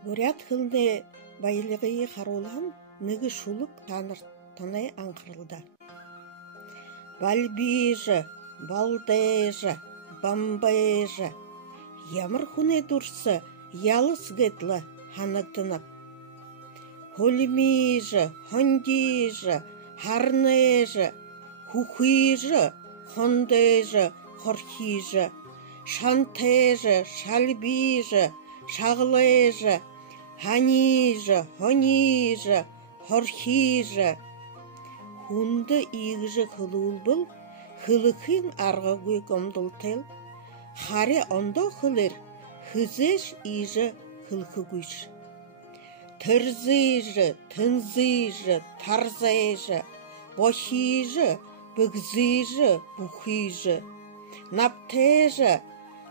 Бурят хылны байлығы қаролан ныгы шулық танай аңқырылды. Балбижы, балдежы, бамбежы, ямыр хуне дұрсы, ялыс гетлі ханықтынып. Холмижы, хондижы, харнежы, хухижы, хондежы, хорхижы, шантежы, шалбижы, шағылежы, ханижы, хонижы, хорхижы. Хунды игжы хылыл бұл, хылықын арға көк омдылтел, харе ондо хылыр, хызеш ижы хылқы күш. Тырзыжы, тынзыжы, тарзыжы, бохижы, бұгзыжы, бұхижы, наптежы,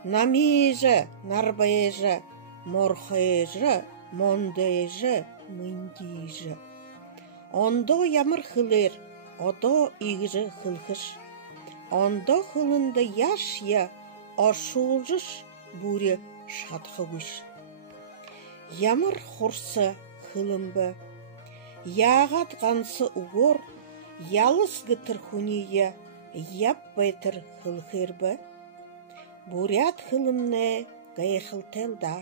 намижы, нарбежы, морхежы, мондежы, мындижы. Ондо ямыр хылыр, одо игжы хылхыш. Ондо хылынды яшья, ашулжыш, буре шатқы күш. Ямыр хорсы хылымбы, яғат ғансы уғыр, ялыс гытыр хуния, яп байтыр хылхырбы. Бурят хылымны гайхылтел да.